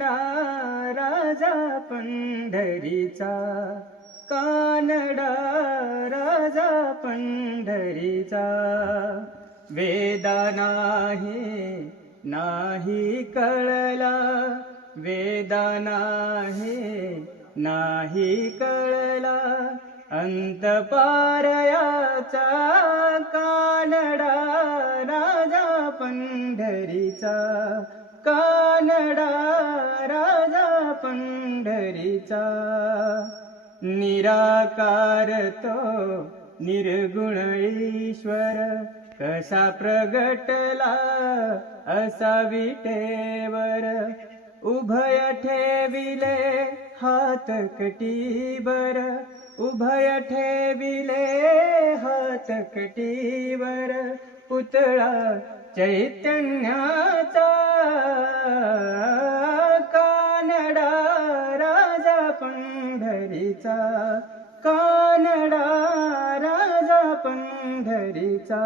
कानडा राजा पंढरीचा, कानडा राजा पंढरीचा. वेदा नाही कळला, वेदा नाही कळला, अंतपारयाचा. कानडा राजा पंढरीचा, कानडा राजा पंढरीचा. निराकार तो निर्गुण ईश्वर, कसा प्रगटला असा विटेवर. उभय ठेविले हात कटीवर, उभय ठेविले हात कटीवर. पुतळा चैतन्याचा, कानडा राजा पंढरीचा, कानडा राजा पंढरीचा.